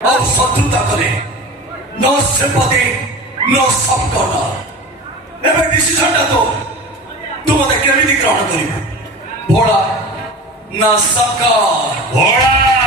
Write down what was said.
और शत्रुता कले no sympathy no soft corner एबे डिसीजन टा तो तू मते केमिति ग्रहण करिबो भोला ना सरकार भोला